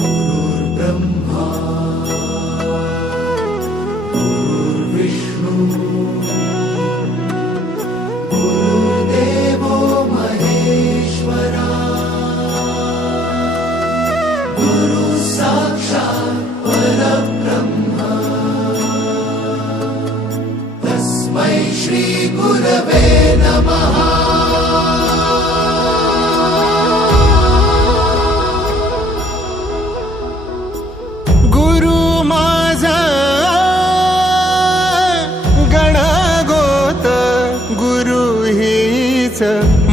गुरुर्ब्रह्मा गुरुर्विष्णू गुरुर्देवो महेश्वरा गुरु साक्षात् परब्रह्म तस्मै श्री गुरवे नमः।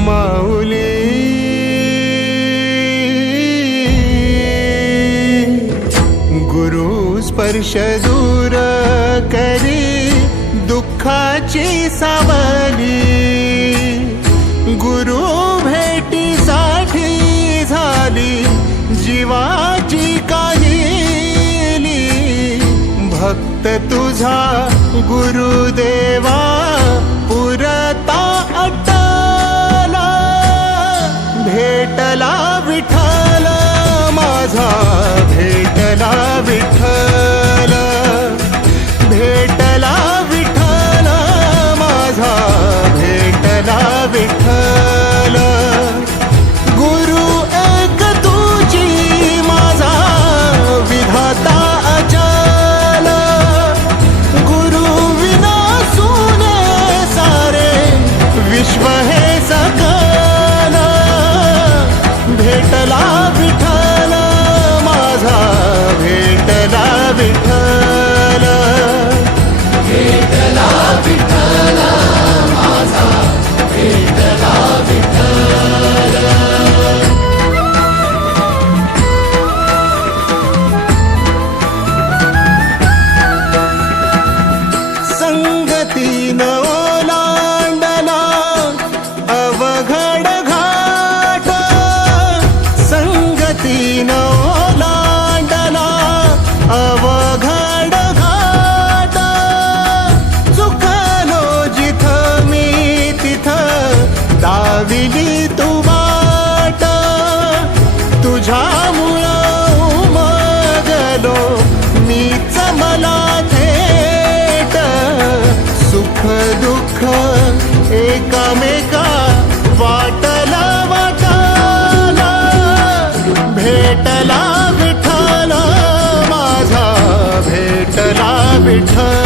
माऊली गुरु स्पर्श दूर करी दुःखाची सावली, गुरु भेटीसाठी झाली जीवाची काहिली। भक्त तुझा गुरुदेवा पुरता भेटला विठ्ठल माझा, भेटला विठ्ठल, भेटला विठ्ठल माझा, भेटला विठ्ठल। गुरु एक तुझी माझा विधाता अचल, गुरु विना सुने सारे विश्व हे सकल। भेटला विठ्ठल माझा, भेटला विठ्ठल, भेटला विठ्ठल माझा, भेटला विठ्ठल। संगतीन ओलांडला अवघड घाट, संगतीन ओलांडला अवघड घाट। चुकलो जिथं मी तिथं दाविली तू वाट, तुझ्यामुळं उमगलो मीच मला थेट। सुख दुःख एकामेका वाटला वाटाला, भेटला विठ्ठल माझा, भेटला विठ्ठल।